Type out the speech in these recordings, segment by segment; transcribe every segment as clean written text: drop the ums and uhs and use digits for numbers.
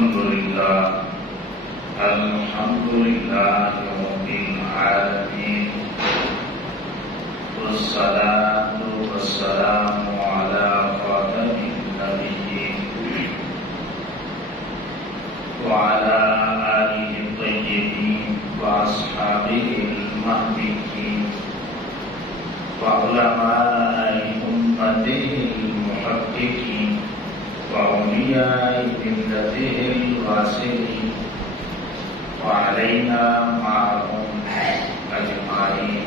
الحمد لله رب العالمين والصلاة والسلام على خاتم النبيين وعلى آله الطيبين وأصحابه المهديين وعلماء أمته المحققين وأولياء ملته الواسعين وعلينا معهم أجمعين.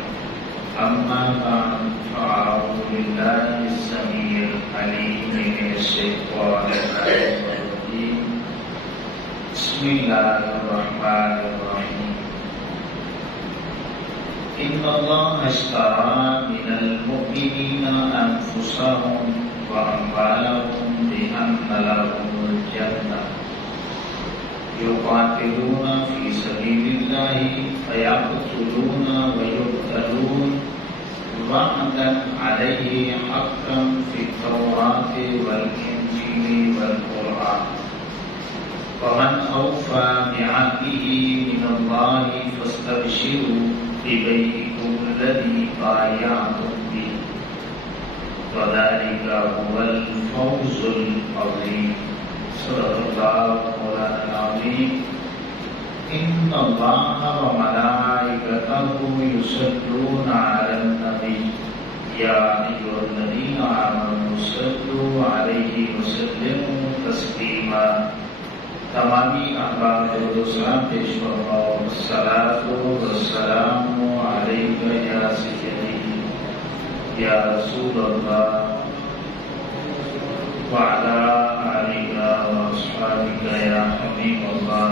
أما بعد فأعوذ بالله السميع العليم من الشيطان الرجيم. بسم الله الرحمن الرحيم. إن الله اشترى من المؤمنين أنفسهم وأموالهم بأن لهم الجنة يقاتلون في سبيل الله فيقتلون ويقتلون وعدا عليه حقا في التوراة والإنجيل والقرآن ومن أوفى بعهده من الله فاستبشروا ببيعكم الذي بايعتم به وذلك هو الفوز العظيم. صدق الله مولانا العظيم. إن الله وملائكته يصلون على النبي يا أيها الذين آمنوا صلوا عليه وسلموا تسليما. تمامی احباب درود و سلام پیش فرماؤ. الصلاۃ والسلام علیک یا سیدی یا رسول اللہ وعلی آلک واصحابک یا حبیب اللہ.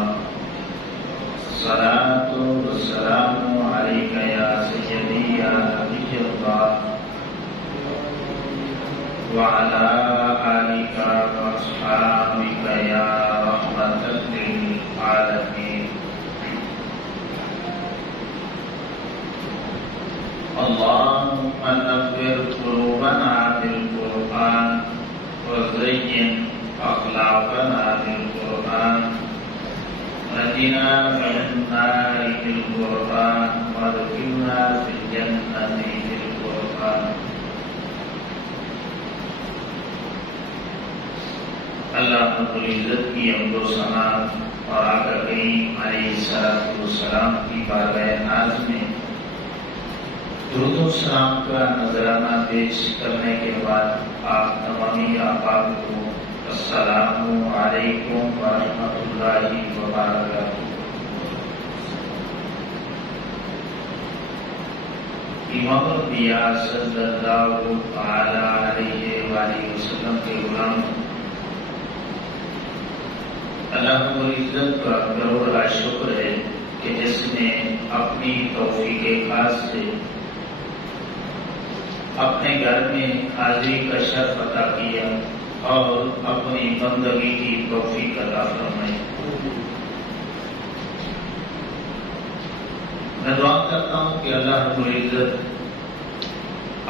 الصلاۃ والسلام علیک یا سیدی یا نبی اللہ وعلی آلک واصحابک یا رحمۃ للعالمین. اللهم نور قلوبنا بالقرآن وزين أخلاقنا بالقرآن ونجنا من النار بالقرآن وادخلنا في الجنة بالقرآن. اللہ رب العزت کی حمد و ثنا اور آقا کریم علیہ السلام کی بارگاہ ناز میں درود و سلام کا نذرانہ پیش کرنے کے بعد آپ تمامی احباب کو السلام علیکم ورحمۃ اللہ وبرکاتہ. امام الانبیاء صلی اللہ تعالی علیہ وآلہ وسلم کے غلام اللہ رب العزت کا کروڑ شکر ہے کہ جس نے اپنی توفیق خاص سے اپنے گھر میں حاضری کا شرف عطا کیا اور اپنی بندگی کی توفیق عطا فرمائی. میں دعا کرتا ہوں کہ اللہ رب العزت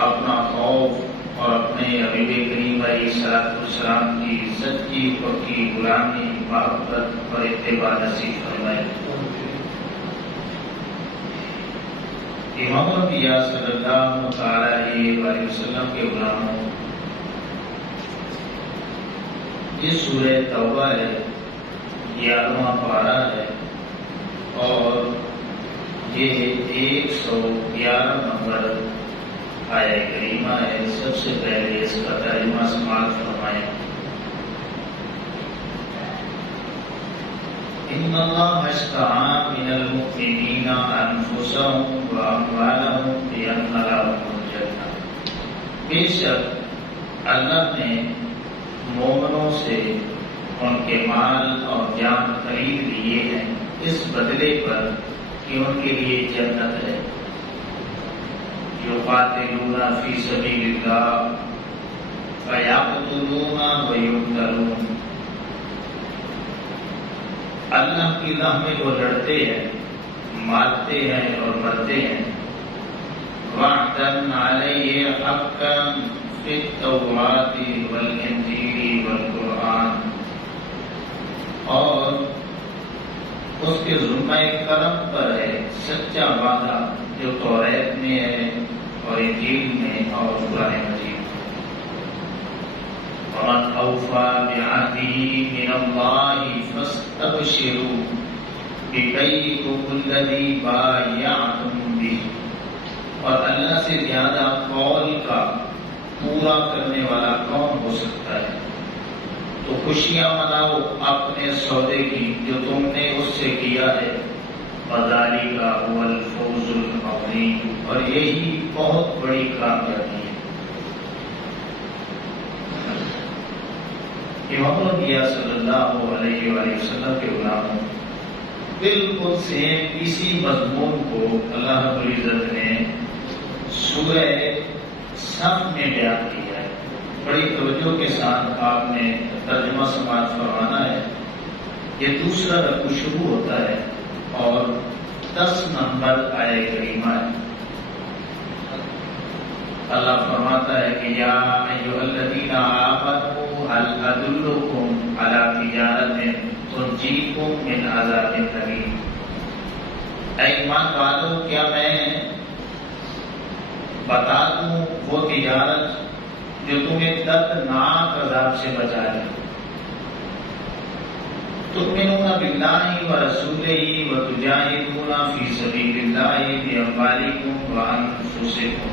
اپنا خوف اور اپنے حبیب کریم علیہ السلام کی عزت کی پکی غلامی محبت اور اتباع نصیب فرمائے. امام الانبیاء صلی اللہ تعالی علیہ وآلہ وسلم کے غلاموں، یہ سورہ توبہ ہے، 11واں پارہ ہے اور یہ 111 نمبر آیہ کریمہ ہے. سب سے پہلے اس کا ترجمہ سماعت فرمائیں. ان اللہ اشترى من المؤمنین انفسهم واموالهم بان لهم الجنہ. بے شک اللہ نے مومنوں سے ان کے مال اور جان خرید لیے ہیں اس بدلے پر کہ ان کے لیے جنت ہے. یقاتلون فی سبیل اللہ فیقتلون ویقتلون. اللہ کی راہ میں وہ لڑتے ہیں، مارتے ہیں اور مرتے ہیں. وعدا علیہ حقا فی التوراۃ والانجیل والقرآن. اور اس کے ذمہ کرم پر ہے سچا وعدہ جو توریت میں ہے اور انجیل میں اور قرآن مجید میں۔ وَمَنْ أَوْفَىٰ بِعَهْدِهِ مِنَ اللَّهِ فَاسْتَبْشِرُوا بِبَيْعِكُمُ الَّذِي بَايَعْتُم بِهِ۔ اور اللہ سے زیادہ قول کا پورا کرنے والا کون ہو سکتا ہے؟ تو خوشیاں مناؤ اپنے سودے کی جو تم نے اس سے کیا ہے، وَذَٰلِكَ هُوَ الْفَوْزُ الْعَظِيمُ، اور یہی بہت بڑی کامیابی ہے۔ امام الانبیاء صلی اللہ علیہ وآلہ وسلم کے غلاموں بالکل سیم اسی مضمون کو اللہ رب العزت نے سورہ صف میں بیان کیا ہے۔ بڑی توجہ کے ساتھ آپ نے ترجمہ سماعت فرمانا ہے۔ یہ دوسرا رکوع شروع ہوتا ہے اور 10 نمبر آیہ کریمہ ہے۔ اللہ فرماتا ہے کہ یا ایھا الذین آمنوا هل ادلکم علی تجارۃ تنجیکم من عذاب الیم۔ اے ایمان والو، کیا میں بتا دوں وہ تجارت جو تمہیں دردناک عذاب سے بچائے؟ تؤمنون باللہ ورسولہ وتجاہدون فی سبیل اللہ باموالکم وانفسکم۔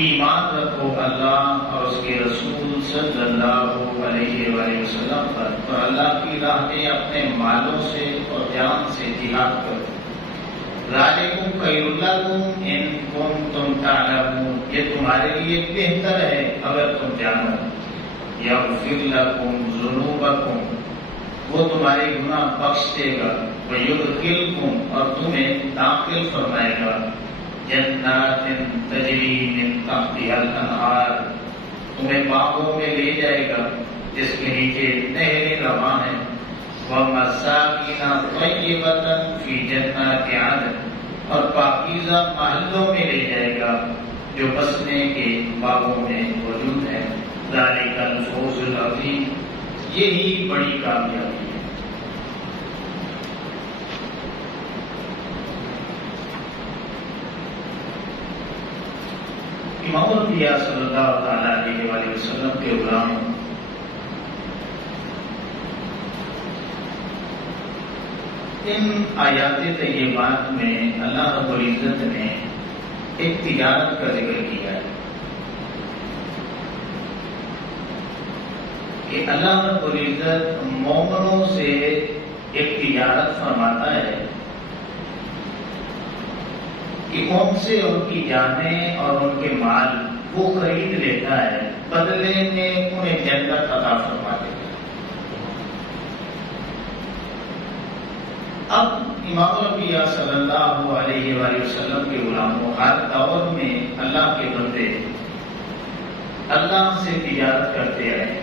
ایمان رکھو اللہ اور اس کے رسول صلی اللہ علیہ وآلہ وسلم پر، اور اللہ کی راہ میں اپنے مالوں سے اور جان سے جہاد کرو۔ ذالکم خیر لکم ان کنتم تعلمون، یہ تمہارے لیے بہتر ہے اگر تم جانو۔ یغفر لکم ذنوبکم، وہ تمہارے گناہ بخش دے گا۔ ویدخلکم، اور تمہیں داخل فرمائے گا جنات تجری من تحتها الانہار، تمہیں باغوں میں لے جائے گا جس کے نیچے نہریں رواں ہیں۔ ومساکن طیبۃ فی جنات عدن، اور پاکیزہ محلوں میں لے جائے گا جو بسنے کے باغوں میں موجود ہے۔ ذالک الفوز العظیم، یہی بڑی کامیابی ہے۔ امام الانبیاء صلی اللہ تعالیٰ علیہ وآلہ وسلم کے غلاموں، ان آیات طیبات میں اللہ رب العزت نے ایک تجارت کا ذکر کیا ہے کہ اللہ رب العزت مومنوں سے ایک تجارت فرماتا ہے کہ ان سے ان کی جانیں اور ان کے مال وہ خرید لیتا ہے، بدلے میں انہیں جنت عطا فرما دیتا ہے۔ اب امام الانبیاء صلی اللہ علیہ وآلہ وسلم کے غلاموں، ہر دور میں اللہ کے بندے اللہ سے تجارت کرتے رہے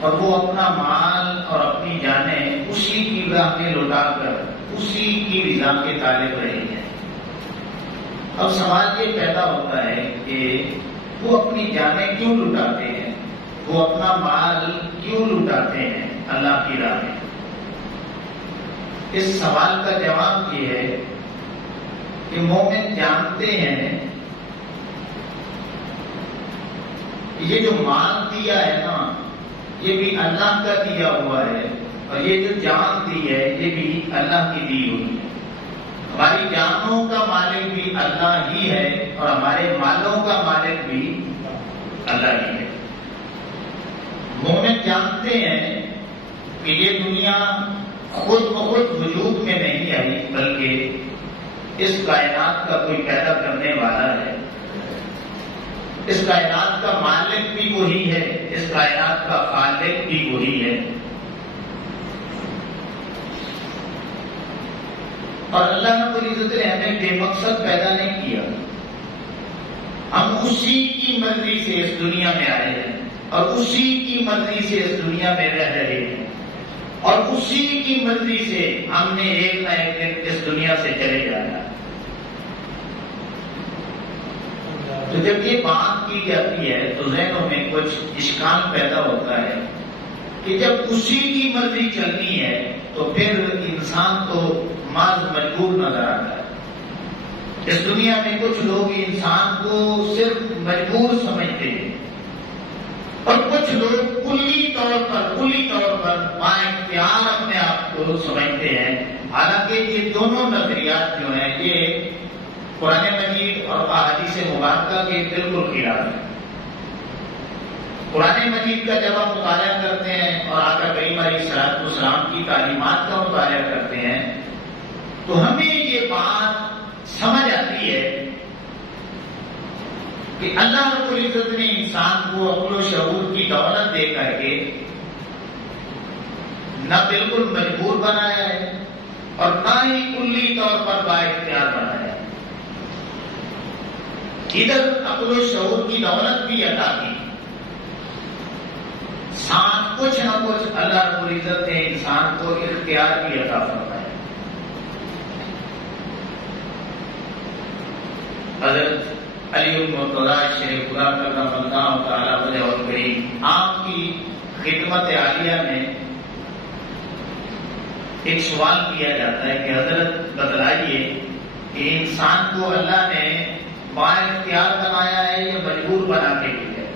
اور وہ اپنا مال اور اپنی جانیں اسی کی راہ میں لوٹا کر اسی کی رضا کے طالب رہے ہیں۔ اب سوال یہ پیدا ہوتا ہے کہ وہ اپنی جانیں کیوں لٹاتے ہیں، وہ اپنا مال کیوں لٹاتے ہیں اللہ کی راہ میں؟ اس سوال کا جواب یہ ہے کہ مومن جانتے ہیں کہ یہ جو مال دیا ہے نا، یہ بھی اللہ کا دیا ہوا ہے، اور یہ جو جان دی ہے یہ بھی اللہ کی دی ہوئی ہے۔ ہماری جانوں کا مالک بھی اللہ ہی ہے اور ہمارے مالوں کا مالک بھی اللہ ہی ہے۔ مومن جانتے ہیں کہ یہ دنیا خود بخود وجود میں نہیں آئی، بلکہ اس کائنات کا کوئی پیدا کرنے والا ہے، اس کائنات کا مالک بھی وہی ہے، اس کائنات کا خالق بھی وہی ہے، اور اللہ رب العزت نے ہمیں بے مقصد پیدا نہیں کیا۔ ہم اسی کی مرضی سے اس دنیا میں آئے ہیں اور اسی کی مرضی سے اس دنیا میں رہ رہے ہیں، اور اسی کی مرضی سے ہم نے ایک نہ ایک دن اس دنیا سے چلے جانا۔ تو جب یہ بات کی جاتی ہے تو ذہنوں میں کچھ اشکال پیدا ہوتا ہے کہ جب اسی کی مرضی چلنی ہے تو پھر انسان تو محض مجبور نظر آتا ہے۔ اس دنیا میں کچھ لوگ انسان کو صرف مجبور سمجھتے ہیں اور کچھ لوگ کلی طور پر بااختیار اپنے آپ کو سمجھتے ہیں۔ حالانکہ یہ دونوں نظریات جو ہیں یہ قرآن مجید اور احادیث مبارکہ کے بالکل خلاف ہیں۔ قرآن مجید کا جب ہم مطالعہ کرتے ہیں اور آقا کریم علیہ الصلوۃ والسلام کی تعلیمات کا مطالعہ کرتے ہیں تو ہمیں یہ بات سمجھ آتی ہے کہ اللہ رب العزت نے انسان کو عقل و شعور کی دولت دے کر کے نہ بالکل مجبور بنایا ہے اور نہ ہی کلی طور پر بااختیار بنایا ہے۔ ادھر عقل و شعور کی دولت بھی عطا کی، ساتھ کچھ نہ کچھ اللہ رب العزت نے انسان کو اختیار بھی عطا فرمایا۔ حضرت علی المرتضی شیخ خدا کرم اللہ تعالی وجہ اور کریم آپ کی خدمت عالیہ میں ایک سوال کیا جاتا ہے کہ حضرت بتلائیے کہ انسان کو اللہ نے بااختیار بنایا ہے یا مجبور بنا کے دیا ہے؟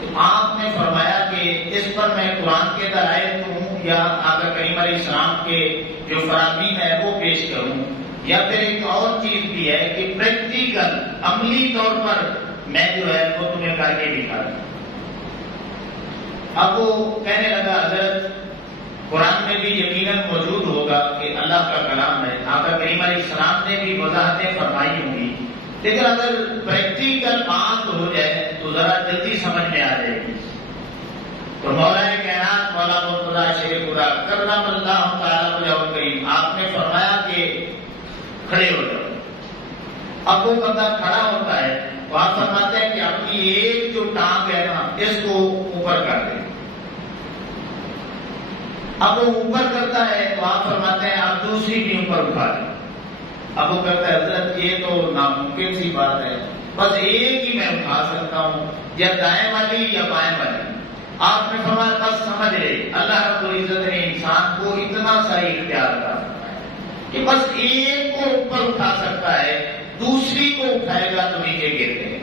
تو آپ نے فرمایا کہ اس پر میں قرآن کے دلائل ہوں یا آقا کریم علیہ السلام کے جو فرامین ہے وہ پیش کروں، یا پھر ایک اور چیز بھی ہے کہ پریکٹیکل عملی طور پر میں جو ہے وہ تمہیں کر کے دکھا دوں۔ اب وہ کہنے لگا حضرت قرآن میں بھی یقیناً موجود ہوگا کہ اللہ کا کلام ہے، آقا کریم علیہ السلام نے بھی وضاحتیں فرمائی ہوں گی، لیکن اگر پریکٹیکل بات ہو جائے تو ذرا جلدی سمجھ میں آ جائے گی۔ تو مولا کائنات مولا مرتضی شیخ خدا کرم اللہ تعالی وجہ اور کریم آپ نے فرمایا کہ کھڑے ہو جاؤ۔ اب وہ بندہ کھڑا ہوتا ہے تو آپ فرماتے ہیں کہ اپنی ایک جو ٹانگ ہے نا اس کو اوپر کر دیں۔ اب وہ اوپر کرتا ہے تو آپ فرماتے ہیں آپ دوسری بھی اوپر اٹھا دیں۔ اب وہ کہتا ہے حضرت یہ تو ناممکن سی بات ہے، بس ایک ہی میں اٹھا سکتا ہوں، یا دائیں والی یا بائیں والی۔ آپ نے فرمایا بس سمجھ لے اللہ رب العزت نے انسان کو اتنا سا اختیار کر کہ بس ایک کو اوپر اٹھا سکتا ہے، دوسری کو اٹھائے گا تو نیچے گر گئے۔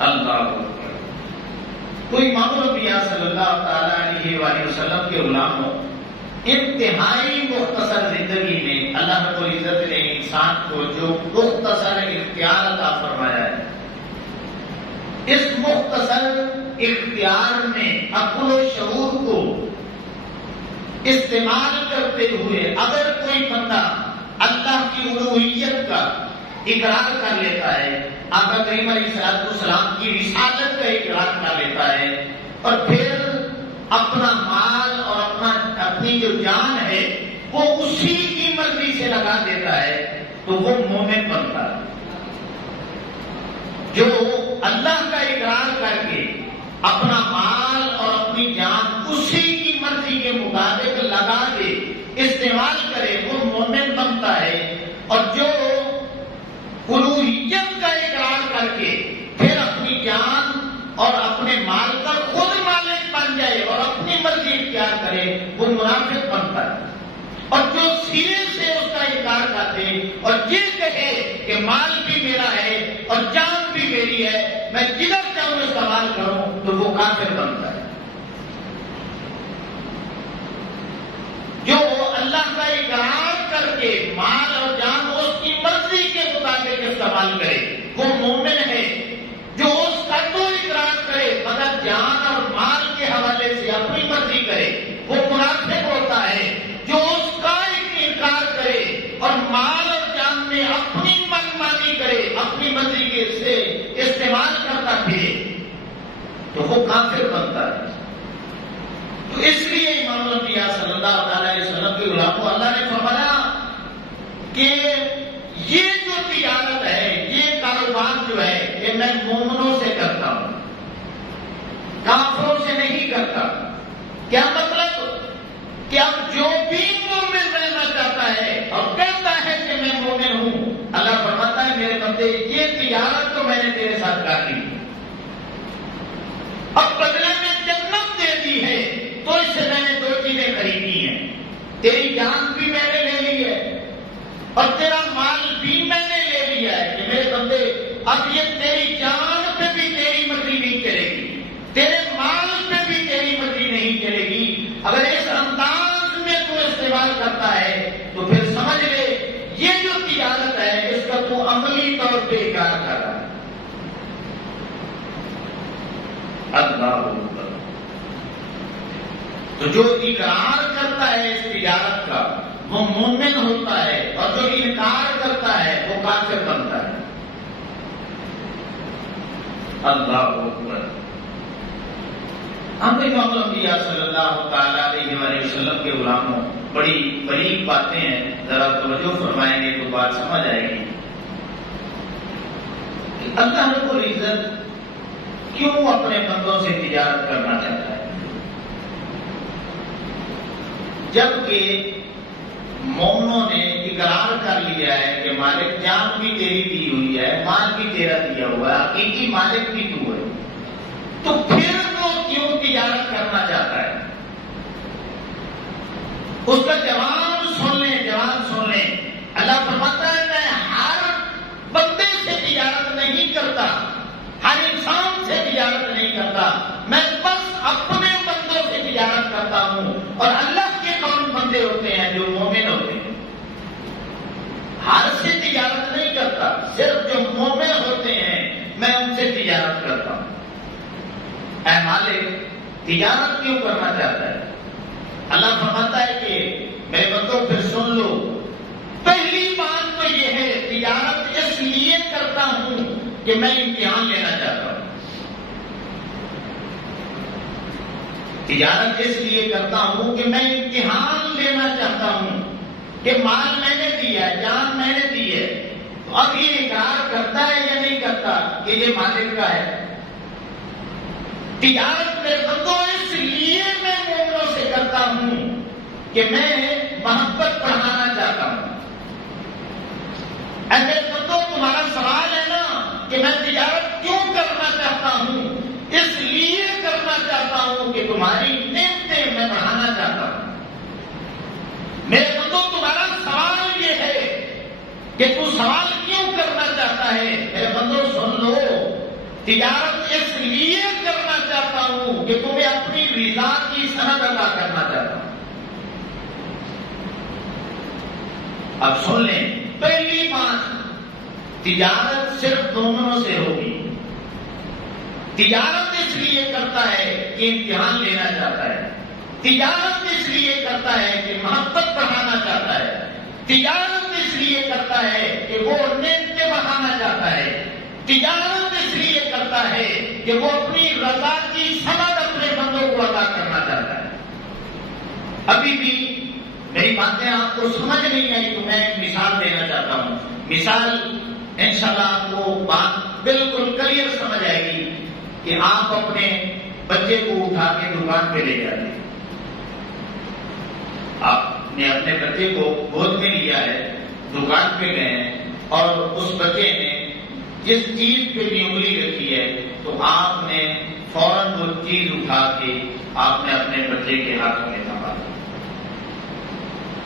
اللہ اکبر۔ کوئی امام الانبیاء صلی اللہ تعالی علیہ وآلہ وسلم کے غلام ہو، انتہائی مختصر زندگی میں اللہ رب العزت نے انسان کو جو مختصر اختیار عطا فرمایا ہے، اس مختصر اختیار میں عقل و شعور کو استعمال کرتے ہوئے اگر کوئی بندہ اللہ کی الوہیت کا اقرار کر لیتا ہے، آقا کریم علیہ الصلوۃ والسلام کی رسالت کا اقرار کر لیتا ہے، اور پھر اپنا مال اور اپنی جو جان ہے وہ اسی کی مرضی سے لگا دیتا ہے تو وہ مومن بنتا ہے۔ جو اللہ کا اقرار کر کے اپنا مال اور اپنی جان اسی کی مرضی کے مطابق لگا دے، استعمال کرے، وہ مومن بنتا ہے۔ اور جو الوہیت کا اقرار کر کے پھر اپنی جان اور اپنے مال کا خود مالک بن جائے اور اپنی مرضی اختیار کرے، وہ منافق بنتا ہے۔ اور جو سینے سے اس کا انکار کرتے اور یہ کہے کہ مال بھی میرا ہے اور جان بھی میری ہے، میں جدھر چاہوں استعمال کروں، تو وہ کافر بنتا ہے۔ جو اللہ کا اقرار کر کے مال اور جان اس کی مرضی کے مطابق استعمال کرے وہ مومن ہے۔ جو اس کا تو اقرار کرے مگر جان اور مال کے حوالے سے اپنی مرضی کرے وہ منافق ہوتا ہے۔ جو اس کا انکار کرے اور مال اور جان میں اپنی منمانی کرے، اپنی مرضی کے سے استعمال کرتا پھرے، تو وہ کافر بنتا ہے۔ تو اس لیے امام الانبیاء صلی اللہ علیہ وسلم کے غلام کو اللہ نے فرمایا کہ یہ جو تجارت ہے، یہ کاروبار جو ہے، یہ میں مومنوں سے کرتا ہوں، کافروں سے نہیں کرتا۔ کیا مطلب؟ کہ اب جو بھی مومن رہنا چاہتا ہے اور کہتا ہے کہ میں مومن ہوں، اللہ فرماتا ہے میرے بندے یہ تجارت تو میں نے تیرے ساتھ کر لی، کی ہیں، تیری جان بھی میں نے لے لی ہے اور تیرا مال بھی میں نے لے لیا ہے کہ میرے بندے اب یہ تیری جان پہ بھی تیری مرضی نہیں چلے گی، تیرے مال پہ بھی تیری مرضی نہیں چلے گی۔ اگر اس انداز میں تو استعمال کرتا ہے تو پھر سمجھ لے یہ جو تجارت ہے اس کا تو عملی طور پہ انکار کر رہا ہے۔ اللہ اکبر۔ تو جو اقرار کرتا ہے اس تجارت کا وہ مومن ہوتا ہے اور جو انکار کرتا ہے وہ کافر بنتا ہے۔ اللہ اکبر۔ ہم امام الانبیاء صلی اللہ تعالی علیہ وآلہ وسلم کے غلاموں بڑی بریک باتیں ہیں، ذرا توجہ فرمائیں گے تو بات سمجھ آئے گی کہ اللہ رب العزت کیوں اپنے بندوں سے تجارت کرنا چاہتا ہے، جبکہ مومنوں نے اقرار کر لیا ہے کہ مالک جان بھی تیری دی ہوئی ہے، مال بھی تیرا دیا ہوا ہے، حقیقی مالک بھی تو ہے، تو پھر وہ کیوں تجارت کرنا چاہتا ہے؟ اس کا جواب سن لیں، جواب سن لیں۔ اللہ فرماتا ہے میں ہر بندے سے تجارت نہیں کرتا، ہر انسان سے تجارت نہیں کرتا، میں بس اپنے بندوں سے تجارت کرتا ہوں۔ اور اللہ کے کون بندے ہوتے ہیں؟ جو مومن ہوتے ہیں۔ ہر سے تجارت نہیں کرتا، صرف جو مومن ہوتے ہیں میں ان سے تجارت کرتا ہوں۔ اے مالک تجارت کیوں کرنا چاہتا ہے؟ اللہ فرماتا ہے کہ میرے بندوں پھر سن لو، پہلی بات تو یہ ہے تجارت اس لیے کرتا ہوں کہ میں امتحان لینا چاہتا ہوں۔ تجارت اس لیے کرتا ہوں کہ میں امتحان لینا چاہتا ہوں کہ مال میں نے دیا ہے، جان میں نے دی ہے، تو اب یہ اقرار کرتا ہے یا نہیں کرتا کہ یہ مالک کا ہے۔ تجارت میرے بندوں اس لیے میں مومنوں سے کرتا ہوں کہ میں محبت بڑھانا چاہتا ہوں۔ اے میرے بندوں تمہارا سوال ہے نا کہ میں تجارت کیوں کرنا چاہتا ہوں؟ اس لیے کرنا چاہتا ہوں کہ تمہاری نعمتیں میں بڑھانا چاہتا ہوں۔ میرے بندوں تمہارا سوال یہ ہے کہ تو سوال کیوں کرنا چاہتا ہے؟ میرے بندوں سن لو، تجارت اس لیے کرنا چاہتا ہوں کہ تمہیں اپنی رضا کی سند ادا کرنا چاہتا ہوں۔ اب سن لیں، پہلی بات تجارت صرف مومنوں سے ہوگی۔ تجارت اس لیے کرتا ہے کہ امتحان لینا چاہتا ہے، تجارت اس لیے کرتا ہے کہ محبت بڑھانا چاہتا ہے، تجارت اس لیے کرتا ہے کہ وہ نعمتیں بڑھانا چاہتا ہے، تجارت اس لیے کرتا ہے کہ وہ اپنی رضا کی سند اپنے بندوں کو ادا کرنا چاہتا ہے۔ ابھی بھی میری باتیں آپ کو سمجھ نہیں آئی تو میں ایک مثال دینا چاہتا ہوں۔ مثال انشاءاللہ آپ کو بات بالکل کلیئر سمجھ آئے گی کہ آپ اپنے بچے کو اٹھا کے دکان پہ لے جاتے ہیں، آپ نے اپنے بچے کو گود میں لیا ہے، دکان پہ گئے ہیں اور اس بچے نے جس چیز پہ بھی انگلی رکھی ہے تو آپ نے فوراً وہ چیز اٹھا کے آپ نے اپنے بچے کے ہاتھ میں تھما دیا۔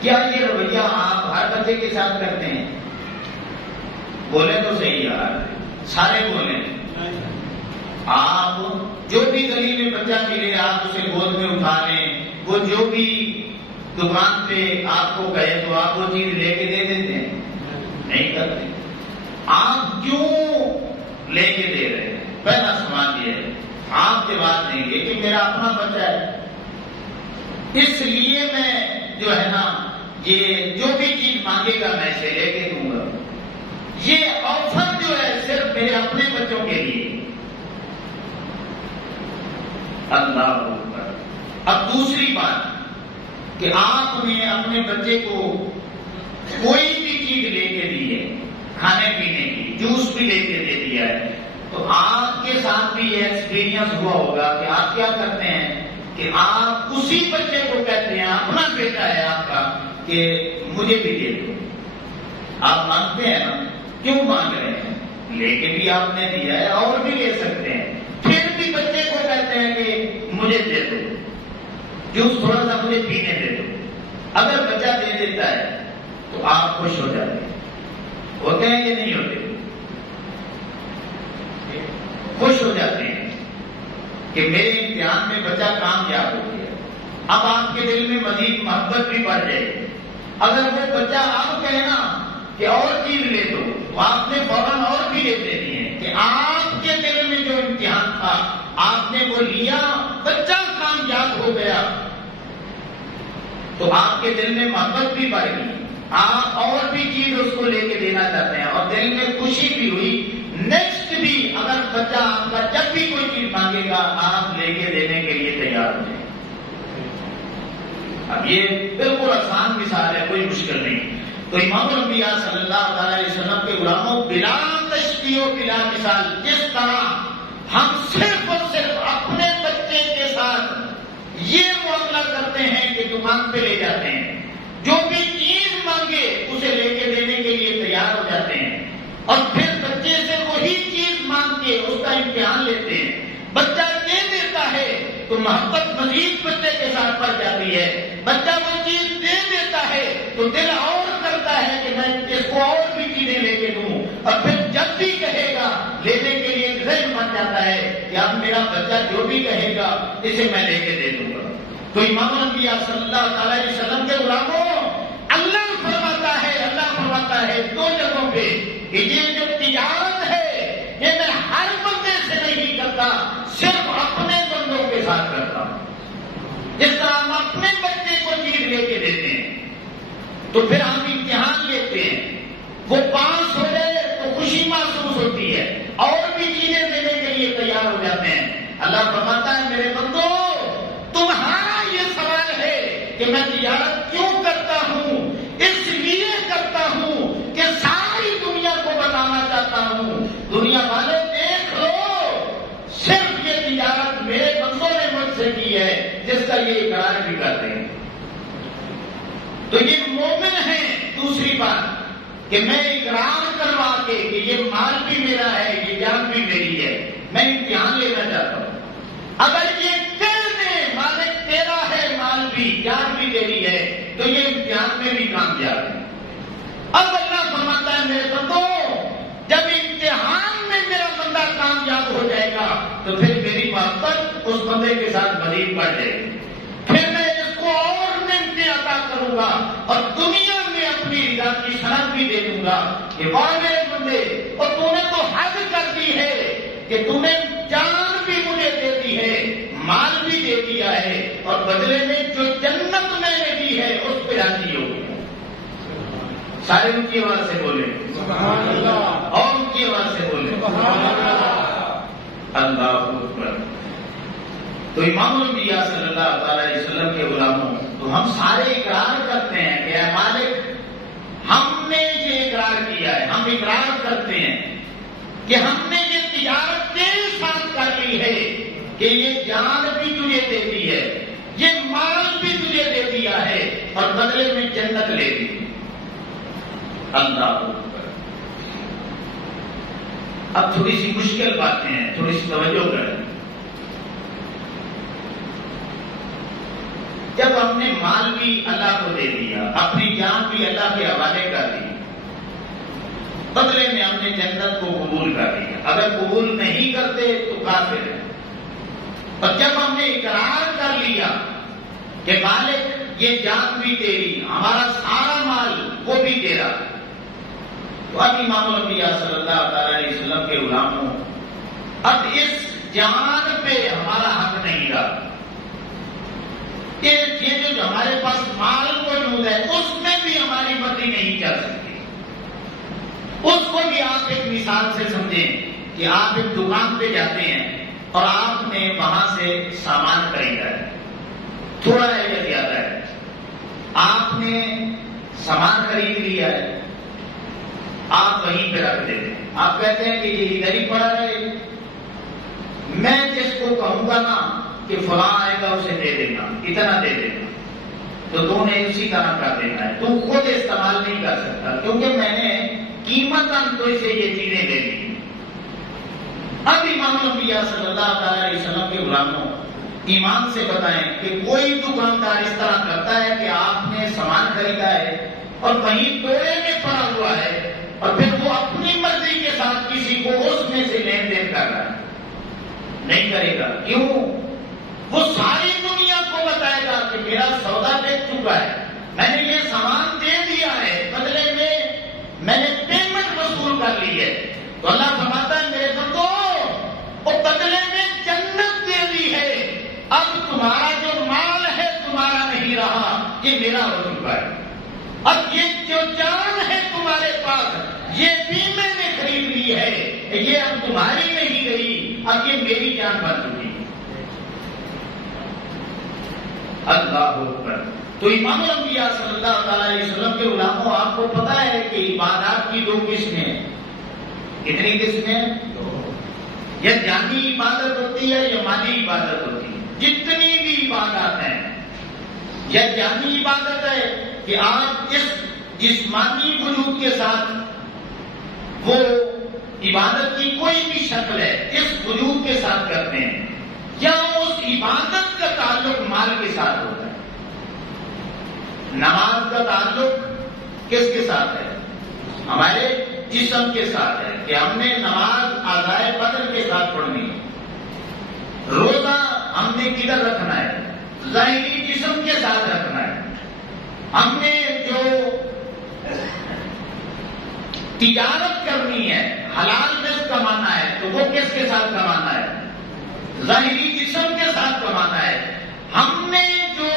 کیا یہ رویہ آپ ہر بچے کے ساتھ کرتے ہیں؟ بولے تو صحیح یار، سارے بولیں۔ آپ جو بھی گلی میں بچہ ملے آپ اسے گود میں اٹھا لیں، وہ جو بھی دکان پہ آپ کو کہے تو آپ وہ چیز لے کے دے دیتے ہیں؟ نہیں کرتے۔ آپ کیوں لے کے دے رہے ہیں؟ پہلا سوال یہ ہے، آپ جواب دیں گے کہ میرا اپنا بچہ ہے، اس لیے میں جو ہے نا یہ جو بھی چیز مانگے گا میں اسے لے کے دوں گا۔ یہ آفر جو ہے صرف میرے اپنے بچوں کے لیے۔ اللہ اکبر۔ اب دوسری بات کہ آپ نے اپنے بچے کو کوئی بھی چیز لے کے دی ہے، کھانے پینے کی، جوس بھی لے کے دے دیا ہے، تو آپ کے ساتھ بھی یہ ایکسپیرینس ہوا ہوگا کہ آپ کیا کرتے ہیں کہ آپ اسی بچے کو کہتے ہیں، اپنا بیٹا ہے آپ کا، کہ مجھے بھی دے دو۔ آپ مانگتے ہیں نا، کیوں مانگ رہے ہیں؟ لے کے بھی آپ نے دیا ہے اور بھی لے سکتے ہیں، پھر بھی بچے کو کہتے ہیں کہ مجھے دے دو جوس، تھوڑا سا مجھے پینے دے دو۔ اگر بچہ دے دیتا ہے تو آپ خوش ہو جاتے ہیں، ہوتے ہیں کہ نہیں ہوتے؟ خوش ہو جاتے ہیں کہ میرے امتحان میں بچہ کامیاب ہو گیا۔ اب آپ کے دل میں مزید محبت بھی بڑھ جائے گی۔ اگر وہ بچہ آپ کہے نا کہ اور چیز لے دو تو آپ نے فوراً اور بھی لے دینی ہے کہ آپ کے دل میں جو امتحان تھا آپ نے وہ لیا، بچہ کامیاب ہو گیا تو آپ کے دل میں محبت بھی بڑھ گئی، آپ اور بھی چیز اس کو لے کے دینا چاہتے ہیں اور دل میں خوشی بھی ہوئی۔ نیکسٹ بھی اگر بچہ آپ کا جب بھی کوئی چیز مانگے گا آپ لے کے دینے کے لیے تیار ہو جائیں۔ اب یہ بالکل آسان مثال ہے، کوئی مشکل نہیں۔ تو امام الانبیاء صلی اللہ علیہ وسلم کے غلاموں بلا تشبیہ و بلا مثال جس طرح ہم صرف اور صرف اپنے بچے کے ساتھ یہ معاملہ کرتے ہیں کہ دکان پہ لے جاتے ہیں، جو بھی چیز مانگے اسے لے کے دینے کے لیے تیار ہو جاتے ہیں اور پھر بچے سے وہی چیز مانگ کے اس کا امتحان لیتے ہیں۔ بچہ دے دیتا ہے تو محبت مزید بچے کے ساتھ بڑھ جاتی ہے، بچہ وہ چیز دے دیتا ہے تو دل اور کرتا ہے کہ میں اس کو اور بھی چیزیں لے کے دوں، اور پھر جب بھی کہے گا لینے کے لیے ذہن بن جاتا ہے کہ اب میرا بچہ جو بھی کہے گا اسے میں لے کے دے دوں گا۔ تو امام الانبیاء صلی اللہ علیہ وسلم کے غلاموں اللہ فرماتا ہے دو جگہوں پہ کہ یہ جو تجارت ہے یہ میں ہر بندے سے نہیں کرتا، صرف اپنے بندوں کے ساتھ کرتا ہوں۔ جس طرح ہم اپنے بچے کو چیز لے کے دیتے ہیں تو پھر ہم امتحان لیتے ہیں، وہ پاس ہو جائے تو خوشی محسوس ہوتی ہے اور بھی چیزیں دینے کے لیے تیار ہو جاتے ہیں۔ اللہ فرماتا ہے میرے بندو تمہارا یہ سوال ہے کہ میں تجارت کیوں کرتا ہوں، اس لیے کرتا ہوں کہ ساری دنیا کو بتانا چاہتا ہوں، دنیا والے دیکھ لو صرف یہ تجارت میرے بندوں نے مجھ سے کی ہے، جس کا یہ اقرار بھی کرتے ہیں۔ تو یہ مومن ہے۔ دوسری بات کہ میں اقرار کروا کے کہ یہ مال بھی میرا ہے، یہ جان بھی میری ہے، میں امتحان لینا چاہتا ہوں۔ اگر یہ کہہ دے مالک تیرا ہے، مال بھی جان بھی تیری ہے، تو یہ امتحان میں بھی کامیاب ہے۔ اب اللہ فرماتا ہے میرے بندو جب امتحان میں میرا بندہ کامیاب ہو جائے گا تو پھر میری محبت اس بندے کے ساتھ مزید بڑھ جائے گی، پھر میں اس کو اور نعمتیں عطا کروں گا اور دنیا میں اپنی رضا کی صنعت بھی دے دوں گا کہ واہ میرے بندے، اور تو نے تو حد کر دی ہے کہ تو نے جان بھی مجھے دے دی ہے، مال بھی دے دیا ہے، اور بدلے میں جو جنت میں نے دی ہے اس پہ راضی ہو گیا۔ سارے ان کی آواز سے بولے سبحان اللہ، اور ان کی آواز سے بولے سبحان اللہ، اللہ اکبر۔ تو امام الانبیاء صلی اللہ علیہ وسلم کے غلاموں تو ہم سارے اقرار کرتے ہیں کہ اے مالک ہم نے یہ اقرار کیا ہے، ہم اقرار کرتے ہیں کہ ہم نے یہ تجارت تیرے ساتھ کر لی ہے کہ یہ جان بھی تجھے دے دی ہے، یہ مال بھی تجھے دے دیا ہے اور بدلے میں جنت لے دی۔ اللہ اکبر۔ اب تھوڑی سی مشکل باتیں ہیں، تھوڑی سی توجہ کریں۔ جب ہم نے مال بھی اللہ کو دے دیا، اپنی جان بھی اللہ کے حوالے کر دی، بدلے میں ہم نے جنت کو قبول کر لیا، اگر قبول نہیں کرتے تو کافر ہے۔ اور جب ہم نے اقرار کر لیا کہ مالک یہ جان بھی تیری، ہمارا سارا مال وہ بھی تیرا، تو اب امام الانبیاء صلی اللہ علیہ وسلم کے غلاموں اب اس جان پہ ہمارا حق نہیں رہا کہ یہ جو ہمارے پاس مال موجود ہے اس میں بھی ہماری مرضی نہیں چل سکتی۔ اس کو بھی آپ ایک مثال سے سمجھیں کہ آپ ایک دکان پہ جاتے ہیں اور آپ نے وہاں سے سامان خریدا ہے، تھوڑا ہے یا زیادہ ہے، آپ نے سامان خرید لیا ہے، آپ وہیں پہ رکھ دیتے ہیں، آپ کہتے ہیں کہ یہ ادھر ہی پڑا رہے، میں جس کو کہوں گا نا کہ فلاں آئے گا اسے دے دینا، اتنا دے دینا، تو تو نے اسی طرح کر دینا ہے، تو خود استعمال نہیں کر سکتا کیونکہ میں نے قیمتاً تو اسے یہ چیزیں لے لی۔ اب امام الانبیاء صلی اللہ علیہ وسلم کے غلاموں ایمان سے بتائیں کہ کوئی دکاندار اس طرح کرتا ہے کہ آپ نے سامان خریدا ہے اور وہیں توڑے میں پڑا ہوا ہے اور پھر وہ اپنی مرضی کے ساتھ کسی کو اس میں سے لین دین کر رہا ہے؟ نہیں کرے گا. کیوں؟ وہ ساری دنیا کو بتائے گا کہ میرا سودا بیچ چکا ہے، میں نے یہ سامان دے دیا ہے، بدلے میں نے پیمنٹ وصول کر لی ہے. تو اللہ فرماتا ہے میرے بندو، وہ بدلے میں جنت دے دی ہے، اب تمہارا جو مال ہے تمہارا نہیں رہا، یہ میرا ہو چکا ہے. اب یہ جو جان ہے تمہارے پاس یہ بھی میں نے خرید لی ہے، یہ اب تمہاری نہیں گئی، اب یہ میری جان بن چکی ہے. اللہ اکبر. تو امام الانبیاء صلی اللہ تعالی علیہ وسلم کے غلاموں، آپ کو پتا ہے کہ عبادات کی 2 قسمیں ہیں. کتنی قسمیں؟ یا جانی عبادت ہوتی ہے یا مالی عبادت ہوتی ہے. جتنی بھی عبادات ہیں، یا جانی عبادت ہے کہ آپ اس جسمانی وجود کے ساتھ وہ عبادت کی کوئی بھی شکل ہے اس وجود کے ساتھ کرتے ہیں، یا اس عبادت کا تعلق مال کے ساتھ ہوتا ہے. نماز کا تعلق کس کے ساتھ ہے؟ ہمارے جسم کے ساتھ ہے کہ ہم نے نماز اعضائے بدن کے ساتھ پڑھنی ہے. روزہ ہم نے کدھر رکھنا ہے؟ ظاہری جسم کے ساتھ رکھنا ہے. ہم نے جو تجارت کرنی ہے، حلال رزق کمانا ہے، تو وہ کس کے ساتھ کمانا ہے؟ ظاہری جسم کے ساتھ کمانا ہے. ہم نے جو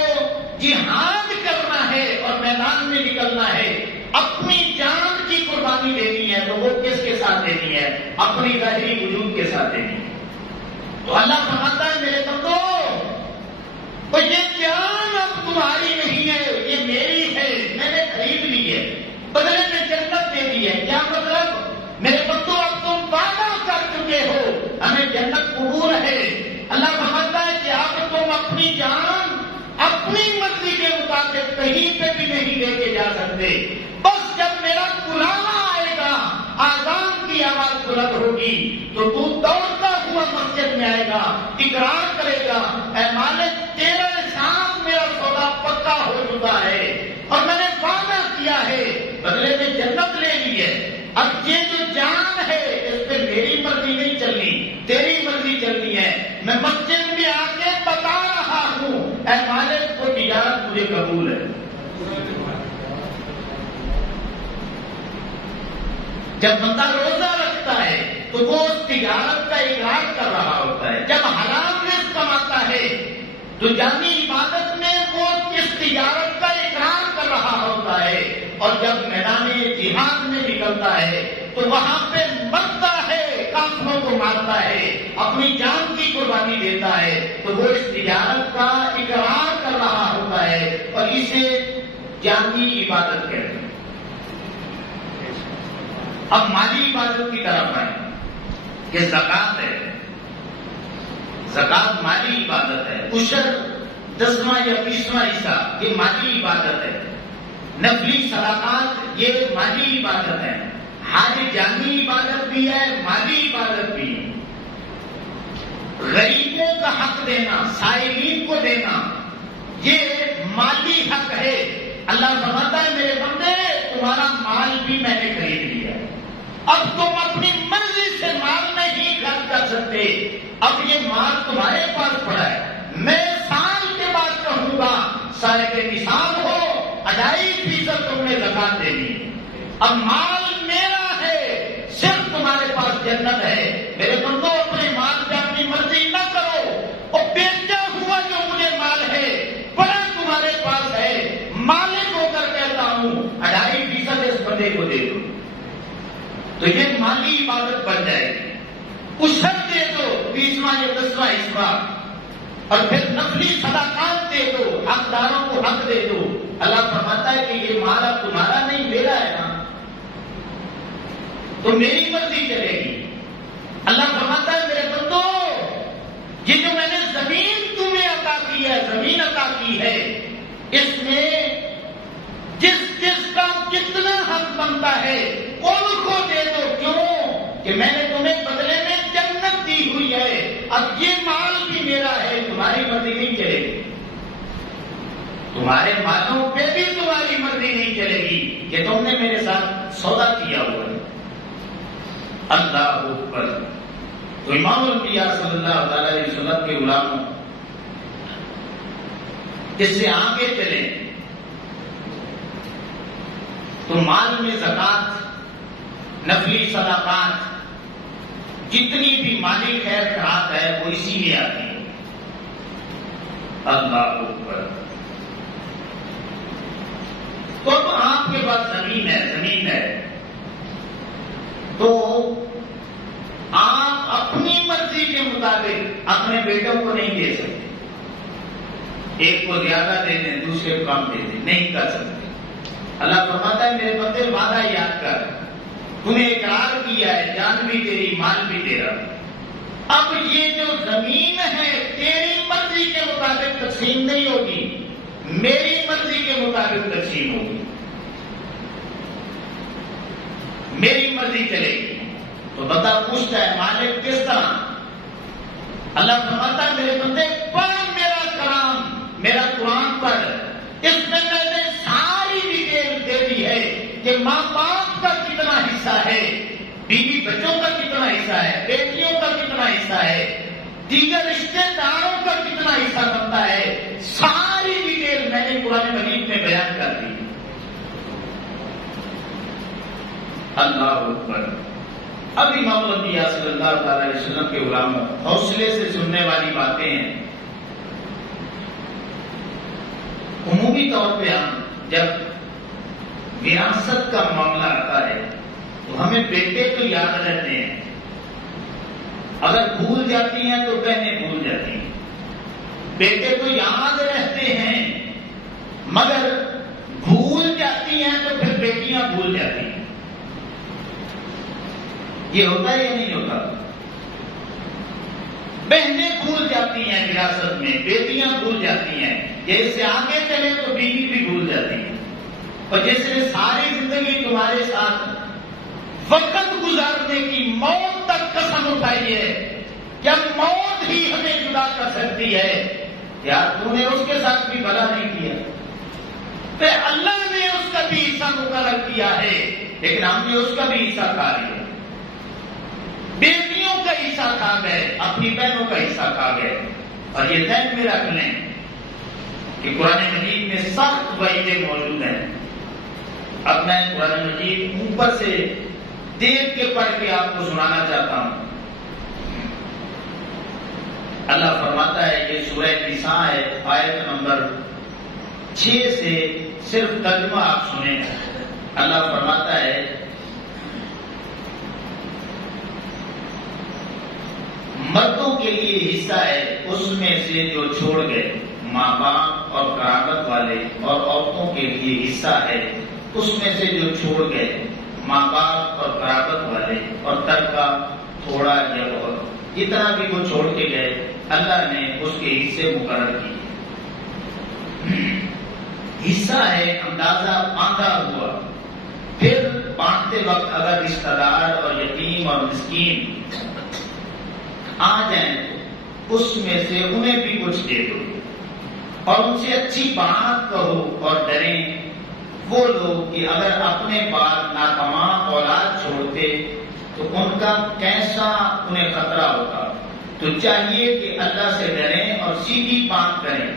جہاد کرنا ہے اور میدان میں نکلنا ہے، اپنی جان کی قربانی دینی ہے، تو وہ کس کے ساتھ دینی ہے؟ اپنی ظاہری وجود کے ساتھ دینی ہے. تو اللہ فرماتا ہے میرے بندو، تو یہ جان اب تمہاری نہیں ہے، یہ میری ہے، میں نے خرید لی ہے، بدلے میں جنت دے دی ہے. کیا مطلب؟ میرے بندو اب تم وعدہ کر چکے ہو، ہمیں جنت قبول ہے. اللہ فرماتا ہے کہ اب تم اپنی جان اپنی مرضی کے مطابق کہیں پہ بھی نہیں لے کے جا سکتے. بس جب میرا بلاوا آئے گا، آذان کی آواز بلند ہوگی، تو دوڑتا ہوا مسجد میں آئے گا، اقرار کرے گا، اے مالک تیرے ساتھ میرا سودا پکا ہو چکا ہے اور میں نے وعدہ کیا ہے، بدلے میں جنت لے لی ہے. اب یہ جو جان ہے اس پہ میری مرضی نہیں چلنی، تیری مرضی چلنی ہے. میں مسجد میں آ کے بتا رہا ہوں، اے مالک کو تجارت مجھے قبول ہے. جب بندہ روزہ رکھتا ہے تو وہ اس تجارت کا اقرار کر رہا ہوتا ہے. جب حلال رزق کماتا ہے تو جانی عبادت میں وہ اس تجارت کا اقرار کر رہا ہوتا ہے. اور جب میدان جہاد میں نکلتا ہے تو وہاں پہ مرتا ہے، کافروں کو مارتا ہے، اپنی جان کی قربانی دیتا ہے، تو وہ اس تجارت کا اقرار کر رہا ہوتا ہے اور اسے جانی عبادت کہتے ہیں. اب مالی عبادت کی طرف آئیں کہ زکوٰۃ ہے. زکوٰۃ مالی عبادت ہے. عشر 10واں یا 20واں حصہ یہ مالی عبادت ہے. نفلی صدقات یہ مالی عبادت ہے. حج جانی عبادت بھی ہے، مالی عبادت بھی ہے. غریبوں کا حق دینا، سائلین کو دینا، یہ مالی حق ہے. اللہ فرماتا ہے میرے بندے تمہارا مال بھی میں نے خرید لیا. اب تم اپنی مرضی سے مال نہیں خرچ کر سکتے. اب یہ مال تمہارے پاس پڑا ہے. میں سال کے بعد کہوں گا صاحب نصاب ہو، 2.5% تم نے زکات دینی. اب مال میرا ہے، صرف تمہارے پاس جنت ہے. میرے بندو اپنے مال پہ اپنی مرضی نہ کرو. اور بیچا ہوا جو مجھے مال ہے بڑا تمہارے پاس ہے، مالک ہو کر کہتا ہوں 2.5% اس بندے کو دے دو، تو یہ مالی عبادت بن جائے گی. عشر دے دو 20واں یا 10واں حصہ، اور پھر نفلی صدقات دے دو، حقداروں کو حق دے دو. اللہ فرماتا ہے کہ یہ مال اب تمہارا نہیں میرا ہے نا، تو میری مرضی چلے گی. اللہ فرماتا ہے میرے بندو یہ جو میں نے زمین تمہیں عطا کی ہے، زمین عطا کی ہے، اس میں جس جس کا کتنا حق بنتا ہے ان کو دے دو. کیوں کہ میں نے تمہیں بدلے میں جنت دی ہوئی ہے. اب یہ مال بھی میرا ہے، تمہاری مرضی تمہارے مالوں پہ بھی تمہاری مرضی نہیں چلے گی کہ تم نے میرے ساتھ سودا کیا ہوا ہے۔ اللہ اکبر۔ تو امام الانبیاء صلی اللہ علیہ وسلم کے غلاموں، اس سے آگے چلیں تو مال میں زکوٰۃ، نفلی صدقات، جتنی بھی مالی خیر خیرات ہے وہ اسی میں آتی ہے۔ اللہ اکبر۔ تو اب آپ کے پاس زمین ہے تو آپ اپنی مرضی کے مطابق اپنے بیٹوں کو نہیں دے سکتے، ایک کو زیادہ دے دیں دوسرے کو کم دے دیں، نہیں کر سکتے۔ اللہ فرماتا ہے میرے بندے وعدہ یاد کر، تو نے اقرار کیا ہے جان بھی تیری مال بھی تیرا، اب یہ جو زمین ہے تیری مرضی کے مطابق تقسیم نہیں ہوگی، میری مرضی کے مطابق تقسیم ہوگی، میری مرضی چلے گی۔ تو بندہ پوچھتا ہے مالک کس طرح؟ اللہ فرماتا ہے میرے بندے پڑھ میرا کلام، میرا قرآن پڑھ، اس میں میں نے ساری ڈیٹیل دے دی ہے کہ ماں باپ کا کتنا حصہ ہے، بیوی بچوں کا کتنا حصہ ہے، بیٹیوں کا کتنا حصہ ہے، دیگر رشتے داروں کا کتنا حصہ بنتا ہے، ساری ڈیٹیل میں نے قرآن مجید میں بیان کر دی۔ اللہ اکبر۔ اب امام الانبیاء صلی اللہ علیہ وسلم کے غلاموں، حوصلے سے سننے والی باتیں ہیں۔ عمومی طور پہ ہم جب وراثت کا معاملہ آتا ہے تو ہمیں بیٹے تو یاد رہتے ہیں، اگر بھول جاتی ہیں تو بہنیں بھول جاتی ہیں، بیٹے تو یاد رہتے ہیں مگر بھول جاتی ہیں تو پھر بیٹیاں بھول جاتی ہیں۔ یہ ہوتا ہے یا نہیں ہوتا؟ بہنیں بھول جاتی ہیں وراثت میں، بیٹیاں بھول جاتی ہیں، یہ اس سے آگے چلے تو بیوی بھی بھول جاتی ہے۔ اور جس نے ساری زندگی تمہارے ساتھ وقت گزارنے کی موت تک قسم اٹھائی ہے، کیا موت ہی ہمیں جدا کر سکتی ہے، کیا تم نے اس کے ساتھ بھی بھلا نہیں کیا؟ پھر اللہ نے اس کا بھی حصہ مقرر کیا ہے لیکن ہم نے اس کا بھی حصہ کھا لیا، بیٹیوں کا حصہ کھا گئے، اپنی بہنوں کا حصہ کھا گئے۔ اور یہ ذہن میں رکھ لیں کہ قرآن مجید میں سخت وعیدیں موجود ہیں۔ اب میں قرآن مجید اوپر سے دیکھ کے پڑھ کے آپ کو سنانا چاہتا ہوں۔ اللہ فرماتا ہے، یہ سورہ نساء ہے، آیت نمبر 6 سے صرف ترجمہ آپ سنیں۔ اللہ فرماتا ہے، مردوں کے لیے حصہ ہے اس میں سے جو چھوڑ گئے، ماں باپ اور قرابت والے، اور عورتوں کے لیے حصہ ہے اس میں سے جو چھوڑ گئے، ماں باپ اور قرابت والے، اور ترکہ تھوڑا یا بہت، جتنا بھی وہ چھوڑ کے گئے اللہ نے اس کے حصے مقرر کیے۔ حصہ ہے اندازہ باندھا ہوا، پھر بانٹتے وقت اگر رشتہ دار اور یتیم اور مسکین آ جائیں تو اس میں سے انہیں بھی کچھ دے دو، اور ان سے اچھی بات کہو اور ڈریں وہ لوگ کہ اگر اپنے بعد ناکماں اولاد چھوڑتے تو ان کا کیسا انہیں خطرہ ہوتا۔ تو چاہیے کہ اللہ سے ڈریں اور سیدھی بات کریں۔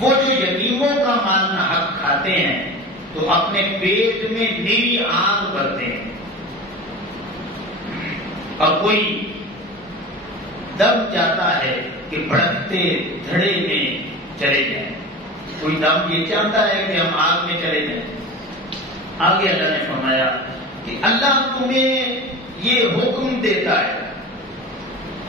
وہ جو یتیموں کا مال نہ حق کھاتے ہیں تو اپنے پیٹ میں نیری آگ بھرتے ہیں، اور کوئی دم چاہتا ہے کہ بھڑکتے دھڑے میں چلے جائیں، کوئی دم یہ چاہتا ہے کہ ہم آگ میں چلے جائیں۔ آگے اللہ نے فرمایا کہ اللہ تمہیں یہ حکم دیتا ہے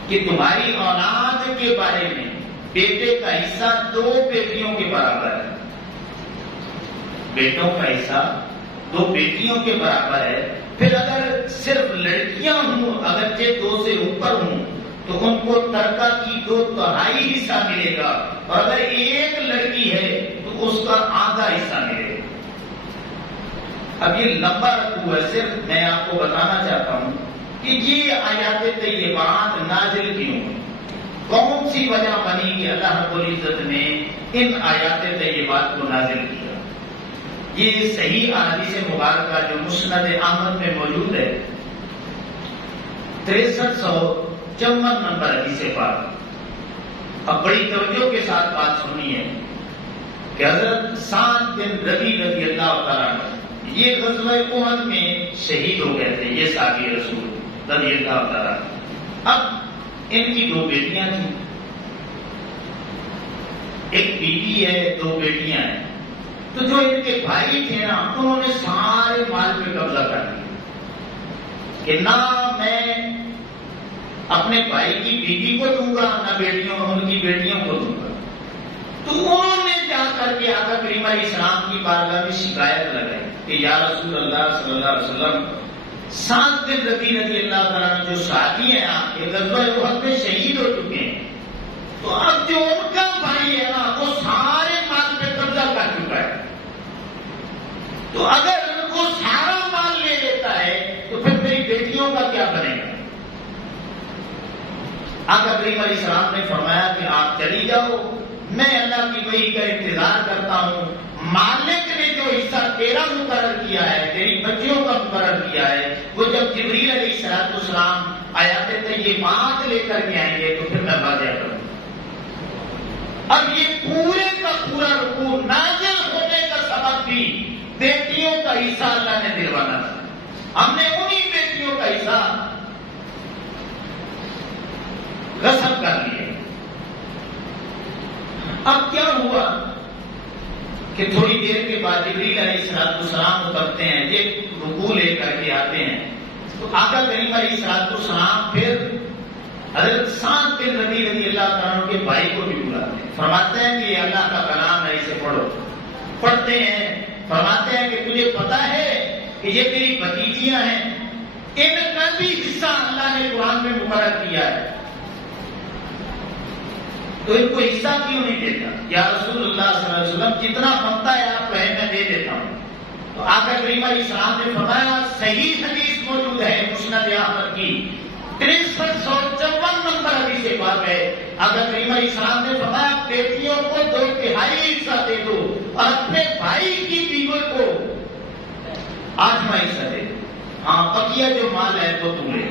کہ تمہاری اولاد کے بارے میں بیٹے کا حصہ 2 بیٹیوں کے برابر ہے، بیٹوں کا حصہ 2 بیٹیوں کے برابر ہے۔ پھر اگر صرف لڑکیاں ہوں، اگرچہ 2 سے اوپر ہوں، تو ان کو ترکہ کی 2/3 حصہ ملے گا، اور اگر ایک لڑکی ہے تو اس کا آدھا حصہ ملے گا۔ اب یہ لمبا رکھو ہے، صرف میں آپ کو بتانا چاہتا ہوں کہ یہ آیات طیبات نازل کیوں، کون سی وجہ بنی کہ اللہ رب العزت نے ان آیات طیبات کو نازل کیا؟ یہ صحیح احادیث مبارکہ جو مسند احمد میں موجود ہے 6354 نمبر حدیث پاک. اب بڑی توجہ کے ساتھ بات سننی ہے کہ حضرت سعد بن ربیع رضی اللہ تعالیٰ عنہ یہ غزوہ احد میں شہید ہو گئے تھے. یہ صحابی رسول رضی اللہ تعالیٰ عنہ. اب ان کی 2 بیٹیاں تھیں، ایک بیوی ہے، 2 بیٹیاں ہیں. تو جو ان کے بھائی تھے نا انہوں نے سارے مال پہ قبضہ کر لیا کہ نہ میں اپنے بھائی کی بیوی کو دوں گا نہ ان کی بیٹیوں کو دوں گا. تو انہوں نے جا کر کے آقا کریم علیہ السلام کی بارگاہ میں شکایت لگائی کہ یا رسول اللہ صلی اللہ علیہ وسلم، سعد بن ربیع رضی اللہ تعالیٰ عنہ جو صحابی ہیں آپ کے غزوہ احد میں شہید ہو چکے ہیں، تو اب جو ان کا بھائی ہے نا وہ سارے مال پہ قبضہ کر چکا ہے. تو اگر وہ سارا مال لے لیتا ہے تو پھر میری بیٹیوں کا کیا بنے گا؟ آقا کریم علیہ السلام نے فرمایا کہ آپ چلی جاؤ، میں اللہ کی وحی کا انتظار کرتا ہوں. مالک نے جو حصہ تیرا مقرر کیا ہے، تیری بچیوں کا مقرر کیا ہے، وہ جب جبریل علیہ السلام آیات طیبات لے کر کے آئیں گے تو پھر میں واضح کروں. اب یہ پورے کا پورا رکوع نازل ہونے کا سبب بھی بیٹیوں کا حصہ اللہ نے دلوانا تھا. ہم نے انہی بیٹیوں کا حصہ غصب کر لیے. اب کیا ہوا کہ تھوڑی دیر کے بعد جبریل علیہ السلام اترتے ہیں، یہ رکوع لے کر کے آتے ہیں. تو آقا کریم علیہ السلام پھر حضرت سعد بن ربیع رضی اللہ تعالیٰ عنہ کے بھائی کو بھی بلاتے ہیں. فرماتے ہیں کہ یہ اللہ کا کلام ہے، اسے پڑھو. پڑھتے ہیں، فرماتے ہیں کہ تجھے پتا ہے کہ یہ تیری بھتیجیاں ہیں، ان کا بھی حصہ اللہ نے قرآن میں مقرر کیا ہے، تو ان کو حصہ کیوں نہیں دیتا؟ یا رسول اللہ صلی اللہ علیہ وسلم جتنا بنتا ہے آپ کہیں میں دے دیتا ہوں. تو آقا کریم علیہ السلام نے فرمایا، صحیح حدیث موجود ہے مسند احمد کی 6354 نمبر حدیث پاک ہے. آقا کریم علیہ السلام نے فرمایا بیٹیوں کو 2/3 حصہ دے دو اور اپنے بھائی کی بیوی کو 8واں حصہ دے دو. ہاں بقیہ جو مال ہے تو تم لے.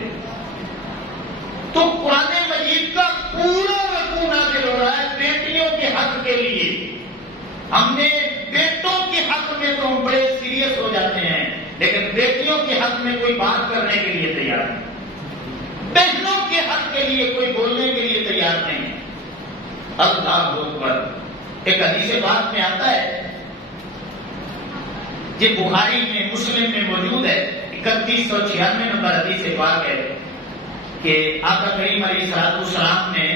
تو قرآن مجید کا پورا رکوع نازل ہو رہا ہے بیٹیوں کے حق کے لیے. ہم نے بیٹوں کے حق میں تو ہم بڑے سیریس ہو جاتے ہیں، لیکن بیٹیوں کے حق میں کوئی بات کرنے کے لیے تیار نہیں، بہنوں کے حق کے لیے کوئی بولنے کے لیے تیار نہیں. اللہ اکبر. ایک حدیث بات میں آتا ہے، یہ بخاری میں مسلم میں موجود ہے، 3196 نمبر حدیث پاک ہے کہ آقا کریم علیہ السلام نے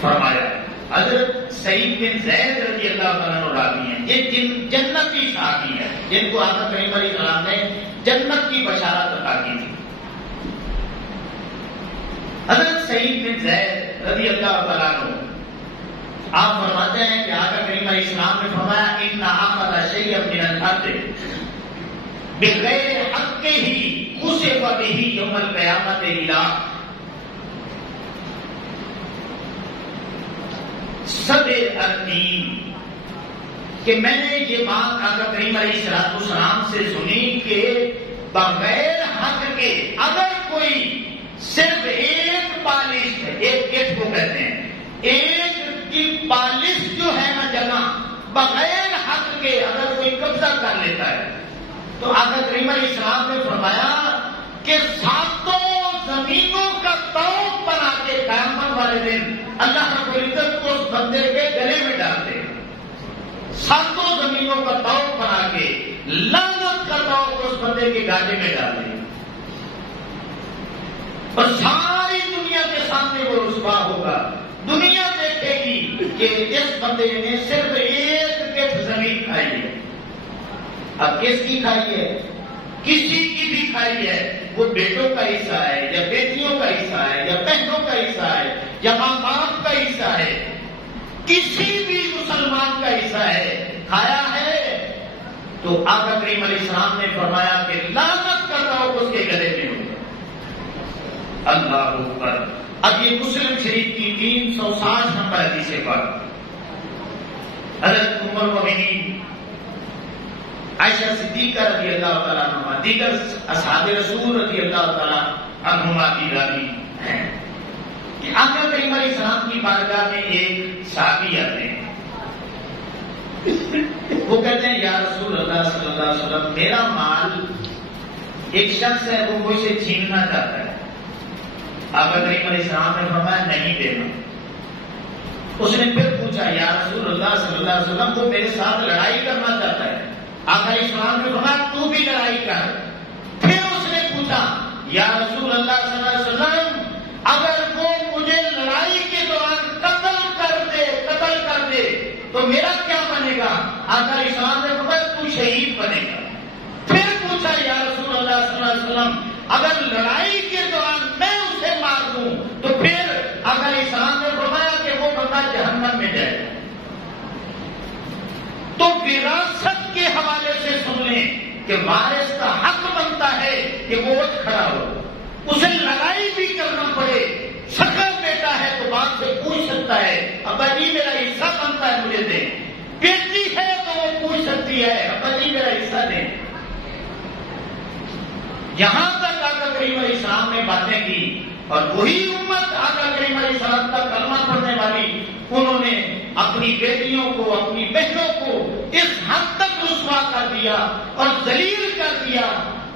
فرمایا، حضرت سعید بن زید رضی اللہ تعالیٰ عنہ راوی ہیں، یہ جنتی صحابی ہیں جن کو آقا کریم علیہ السلام نے جنت کی بشارت عطا کی تھی. حضرت سعید بن زید رضی اللہ تعالیٰ عنہ آپ فرماتے ہیں کہ آقا کریم علیہ السلام نے فرمایا، ان اخذ شیئا من الارض بغیر حقہ خسف بہ یوم القیامت الہ صدر الدین. کہ میں نے یہ بات آقا کریم علیہ السلام سے سنی کہ بغیر حق کے اگر کوئی صرف ایک پالش ہے، ایک گیٹ کو کہتے ہیں، ایک کی پالش جو ہے نا جگہ بغیر حق کے اگر کوئی قبضہ کر لیتا ہے تو آقا کریم علیہ السلام نے فرمایا کہ 7 زمینوں کا طوق بنا کے قیامت والے دن اللہ رب العزت کو اس بندے کے گلے میں ڈالتے ہیں. 7 زمینوں کا طوق بنا کے لعنت کا طوق اس بندے کے گاڑے میں ڈالتے ہیں اور ساری دنیا کے سامنے وہ رسوا ہوگا. دنیا دیکھے گی کہ اس بندے نے صرف ایک گٹھ زمین کھائی ہے. اب کس کی کھائی ہے؟ کسی کی بھی کھائی ہے، وہ بیٹوں کا حصہ ہے یا بیٹیوں کا حصہ ہے یا بہنوں کا حصہ ہے یا ماں باپ کا حصہ ہے، کسی بھی مسلمان کا حصہ ہے، کھایا ہے تو آقا کریم علیہ السلام نے فرمایا کہ لعنت کا طوق اس کے گلے میں ہوگا. اللہ اکبر. اب یہ مسلم شریف کی 360 نمبر حدیث پاک، حضرت ام المؤمنین عائشہ صدیقہ رضی اللہ تعالیٰ عنہ، دیگر اصحاب رسول رضی اللہ تعالیٰ عنہما کی راوی ہیں کہ آقا کریم علیہ السلام کی بارگاہ میں ایک صحابی آتے ہیں، وہ کہتے ہیں یا رسول اللہ صلی اللہ علیہ وسلم، میرا مال ایک شخص ہے وہ مجھ سے چھیننا چاہتا ہے۔ آقا کریم علیہ السلام نے فرمایا نہیں دینا۔ اس نے پھر پوچھا یا رسول اللہ صلی اللہ علیہ وسلم، وہ میرے ساتھ لڑائی کرنا چاہتا ہے۔ آقا علیہ السلام نے فرمایا تو بھی لڑائی کر۔ پھر اس نے پوچھا یا رسول اللہ صلی اللہ علیہ وسلم، اگر وہ مجھے لڑائی کے دوران قتل کر دے تو میرا کیا بنے گا؟ آقا علیہ السلام نے فرمایا تو شہید بنے گا۔ پھر پوچھا یا رسول اللہ صلی اللہ علیہ وسلم، اگر لڑائی کے دوران میں اسے مار دوں تو پھر آقا علیہ السلام نے فرمایا کہ وہ بندہ جہنم میں جائے۔ تو وراثت کے حوالے سے سن لیں کہ وارث کا حق بنتا ہے کہ وہ اٹھ کھڑا ہو، اسے لڑائی بھی کرنا پڑے، سکا بیٹا ہے تو باپ سے پوچھ سکتا ہے ابا جی میرا حصہ بنتا ہے مجھے دیں، بیٹی ہے تو وہ پوچھ سکتی ہے ابا جی میرا حصہ دیں۔ یہاں تک آقا کریم علیہ السلام نے باتیں کی، اور وہی امت آقا کریم علیہ السلام کا کلمہ پڑھنے والی، انہوں نے اپنی بیٹیوں کو، اپنی بہنوں کو اس حد تک رسوا کر دیا اور ذلیل کر دیا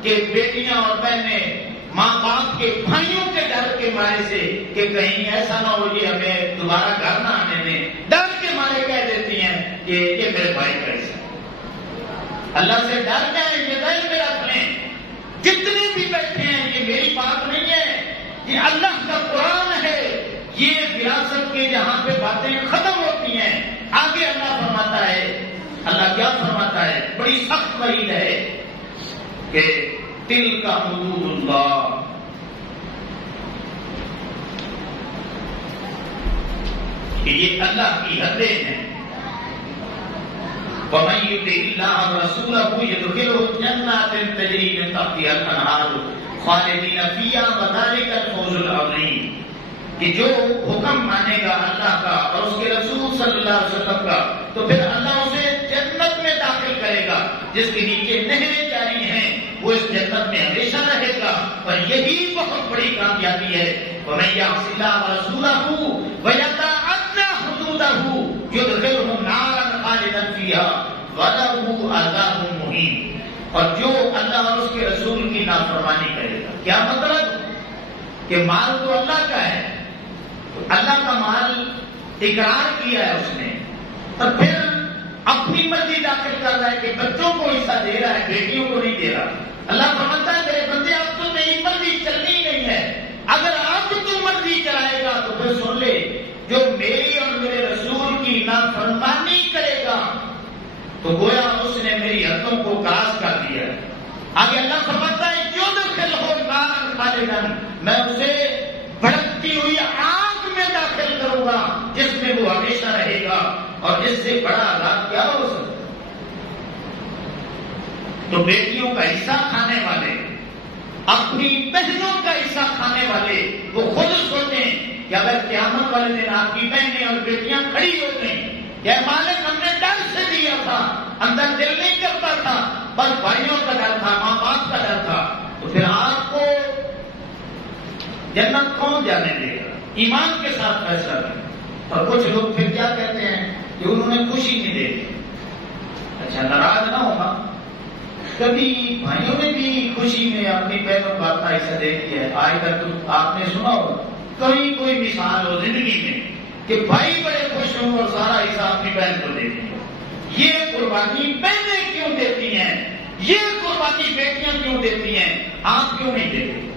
کہ بیٹیاں اور بہنیں ماں باپ کے بھائیوں کے ڈر کے مارے سے کہ کہیں ایسا نہ ہو یہ ہمیں دوبارہ گھر نہ آنے دیں، ڈر کے مارے کہہ دیتی ہیں کہ یہ میرے بھائی کا حصہ۔ اللہ سے ڈر جائیں، یہ دل میں رکھ لیں، جتنے بھی بیٹھے ہیں یہ میری بات نہیں ہے، یہ اللہ کا قرآن ہے، یہ وراثت کے جہاں پہ باتیں ختم ہوتی ہیں آگے اللہ فرماتا ہے، اللہ کیا فرماتا ہے؟ بڑی سخت وعید ہے کہ تلک حدود اللہ، کہ یہ اللہ کی حدیں ہیں۔ وَمَن يُطِعِ اللَّهَ وَرَسُولَهُ يُدْخِلْهُ جَنَّاتٍ تَجْرِي مِن تَحْتِهَا الْأَنْهَارُ خَالِدِينَ فِيهَا وَذَلِكَ الْفَوْزُ الْعَظِيمُ، کہ جو حکم مانے گا اللہ کا اور اس کے رسول صلی اللہ علیہ وسلم کا تو پھر اللہ اسے جنت میں داخل کرے گا جس کے نیچے نہریں جاری ہیں، وہ اس جنت میں ہمیشہ رہے گا، اور یہی بہت بڑی کامیابی ہے۔ وَمَن يَعْصِ اللَّهَ وَرَسُولَهُ وَيَتَعَدَّ حُدُودَهُ يُدْخِلْهُ نَارًا خَالِدًا فِيهَا وَلَهُ عَذَابٌ مُهِينٌ، اور جو اللہ اور اس کے رسول کی نافرمانی کرے گا، کیا مطلب کہ مال تو اللہ کا ہے، تو اللہ کا مال اقرار کیا ہے اس نے، اور پھر اپنی مرضی داخل کر رہا ہے کہ بچوں کو حصہ دے رہا ہے، بیٹیوں کو نہیں دے رہا۔ اللہ فرماتا ہے میرے بندے اب تو میری مرضی چلنی نہیں ہے، اگر اب تو مرضی چلائے گا تو پھر سن لے جو میری اور میرے رسول کی نافرمانی کرے گا تو گویا اس نے میری حدوں کو کراس کر دیا ہے۔ آگے اللہ فرماتا ہے یدخلہ نارا خالدا، میں اسے بھڑکتی ہوئی آگ میں داخل کروں گا جس میں وہ ہمیشہ رہے گا، اور اس سے بڑا عذاب کیا ہو سکتا؟ تو بیٹیوں کا حصہ کھانے والے، اپنی بہنوں کا حصہ کھانے والے، وہ خود سوچیں کہ اگر قیامت والے دن آپ کی بہنیں اور بیٹیاں کھڑی ہو گئیں، یا مالک ہم نے ڈر سے دیا تھا، اندر دل نہیں کرتا تھا، بس بھائیوں کا ڈر تھا، ماں باپ کا ڈر تھا، تو پھر آپ کو جنت کون جانے دے گا؟ ایمان کے ساتھ فیصلہ کریں۔ اور کچھ لوگ پھر کیا کہتے ہیں کہ انہوں نے خوشی نہیں دے دی۔ اچھا ناراض نہ ہوگا، کبھی بھائیوں نے بھی خوشی میں اپنی بہنوں کا اپنا حصہ دے دیا ہے۔ آج تک تو آپ نے سنا ہوگا کہیں کوئی مثال ہو زندگی میں کہ بھائی بڑے خوش ہوں اور سارا حصہ اپنی بہن کو دے دیں۔ یہ قربانی بہنیں کیوں دیتی ہیں؟ یہ قربانی بیٹیاں کیوں دیتی ہیں؟ آپ کیوں نہیں دیتے؟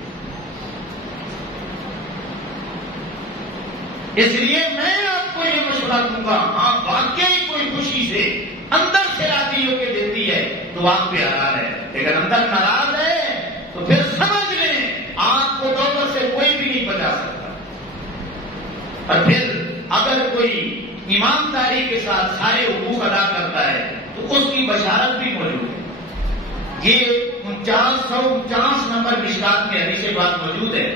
اس لیے میں آپ کو یہ مشورہ دوں گا، آپ واقعی کوئی خوشی سے اندر سے راضی ہو کے دیتی ہے تو آپ پہ حلال ہے، لیکن اندر ناراض ہے تو پھر سمجھ لیں آپ کو دولت سے کوئی بھی نہیں بچا سکتا۔ اور پھر اگر کوئی ایمانداری کے ساتھ سارے حقوق ادا کرتا ہے تو اس کی بشارت بھی موجود ہے۔ یہ 4949 نمبر مشکات میں حدیث بات موجود ہے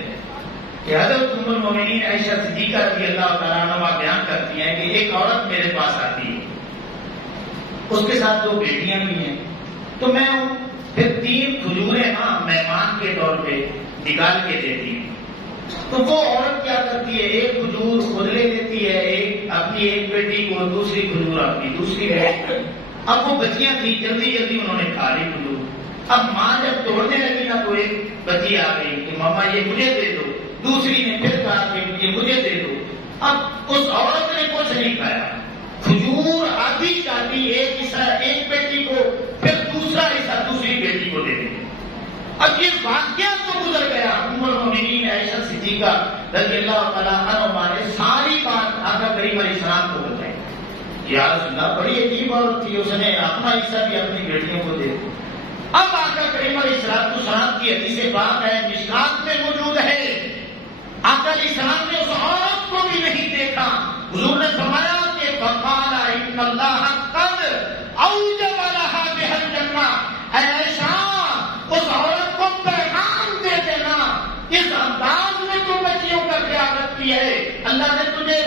کہ حضرت ام المومنین عائشہ صدیقہ رضی اللہ تعالیٰ عنہ بیان کرتی ہیں کہ ایک عورت میرے پاس آتی ہے، اس کے ساتھ 2 بیٹیاں بھی ہیں، تو میں پھر 3 کھجوریں مہمان کے طور پہ نکال کے دیتی ہوں۔ تو وہ عورت کیا کرتی ہے، ایک کھجور خود لے لیتی ہے، اپنی ایک بیٹی کو، دوسری کھجور اپنی دوسری بیٹی۔ اب وہ بچیاں تھیں، جلدی جلدی انہوں نے کھا لی کھجور۔ اب ماں جب توڑنے لگی نا تو ایک بچی آ گئی کہ ماما یہ مجھے دے دو، دوسری نے پھر کہا کہ یہ مجھے دے دو۔ اب اس عورت نے کچھ نہیں کھایا، کھجور آدھی کاٹی، ایک حصہ ایک بیٹی کو، پھر دوسرا حصہ دوسری بیٹی کو دے دی۔ اب یہ واقعہ تو گزر گیا، ام المومنین عائشہ صدیقہ رضی اللہ تعالیٰ عنہا نے ساری بات آقا کریم علیہ السلام کو بتائی۔ یا رسول اللہ، بڑی عجیب عورت تھی، اس نے اپنا حصہ بھی اپنی بیٹیوں کو دے دیا۔ اب آقا کریم علیہ السلام کی حدیث پاک ہے، مشکات میں موجود ہے، آقا علیہ السلام نے اس عورت کو بھی نہیں دیکھا۔ حضور نے فرمایا کہ فقال ان اللہ قد اوجب لها بها الجنہ، اے عائشہ اس عورت کو پیغام دے دینا، اس انداز میں تو بچیوں کا خیال رکھتی ہے، اللہ نے تجھے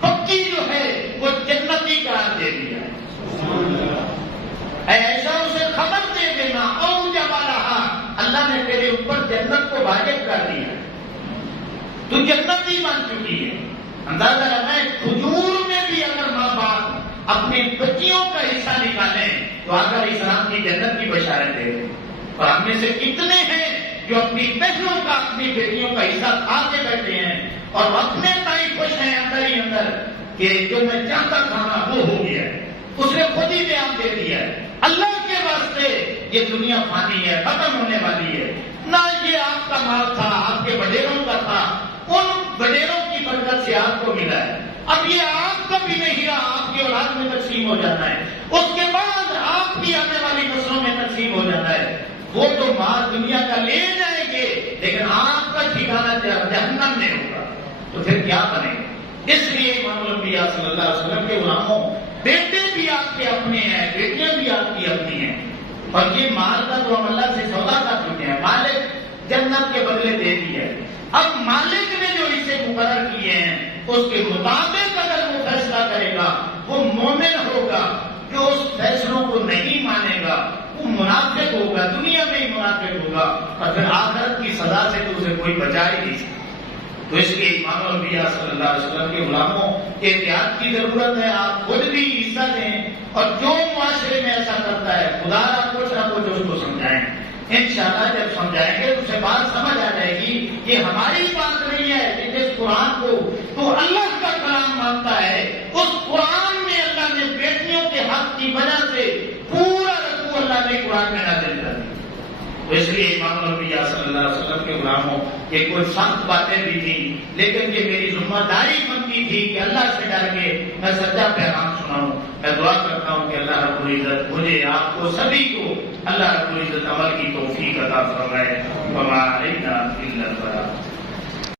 پکی جو ہے وہ جنتی قرار دے دیا ہے۔ ایسا اسے خبر دے دینا، اوجب لها، اللہ نے تیرے اوپر جنت کو واجب کر دیا، تو جنتی بن چکی ہے۔ اندازہ لگائے، کھجور میں بھی اگر ماں باپ اپنے بچیوں کا حصہ نکالیں تو آقا علیہ السلام کی جنت کی بشارت دے گئے۔ اور ہم میں سے کتنے ہیں جو اپنی بہنوں کا، اپنی بیٹیوں کا حصہ کھا کے بیٹھے ہیں اور اپنے تائیں خوش ہیں اندر ہی اندر کہ جو میں چاہتا کھانا وہ ہو گیا ہے، اس نے خود ہی بیان دے دیا ہے۔ اللہ کے واسطے یہ دنیا فانی ہے، ختم ہونے والی ہے، نہ یہ آپ کا مال تھا، آپ کے وڈیروں کا تھا، ان وڈیروں کی برکت سے آپ کو ملا ہے، اب یہ آپ کا بھی نہیں رہا، آپ کی اولاد میں تقسیم ہو جانا ہے، اس کے بعد آپ کی آنے والی نسلوں میں تقسیم ہو جانا ہے۔ وہ تو مال دنیا کا لے جائیں گے لیکن آپ کا ٹھکانہ جہنم میں ہوگا، تو پھر کیا بنے گا؟ اس لیے امام الانبیاء صلی اللہ علیہ وسلم کے غلاموں، بیٹے بھی آپ کے اپنے ہیں، بیٹیاں بھی آپ کی اپنی ہیں، اور یہ مال کا تو ہم اللہ سے سودا کر چکے ہیں، مالک جنت کے بدلے دے دی ہے۔ اب مالک نے جو اسے مقرر کیے ہیں اس کے مطابق اگر وہ فیصلہ کرے گا، وہ مومن ہوگا، جو اس فیصلوں کو نہیں مانے گا وہ منافق ہوگا، دنیا میں ہی منافق ہوگا، اور پھر آخرت کی سزا سے تو اسے کوئی بچا ہی نہیں سکتا۔ تو اس لیے امام الانبیاء صلی اللہ علیہ وسلم کے غلاموں، احتیاط کی ضرورت ہے، آپ خود بھی حصہ دیں، اور جو معاشرے میں ایسا کرتا ہے خدا کچھ نہ کچھ اس کو سمجھائیں۔ انشاءاللہ جب سمجھائیں گے تو اسے بات سمجھ آ جائے گی، یہ ہماری بات نہیں ہے کہ جس قرآن کو تو اللہ کا کلام مانتا ہے، اس قرآن میں اللہ نے بیٹیوں کے حق کی وجہ سے پورا رکوع اللہ نے قرآن میں نازل کر دیا۔ تو اس لیے امام الانبیاء صلی اللہ علیہ وسلم کے غلاموں، یہ کوئی سخت باتیں بھی تھیں لیکن یہ میری ذمہ داری بنتی تھی کہ اللہ سے ڈر کے میں سچا پیغام سناؤں۔ میں دعا کرتا ہوں کہ اللہ رب العزت مجھے، آپ کو، سبھی کو اللہ رب العزت عمل کی توفیق عطا فرمائے۔ وما علینا الا البلاغ۔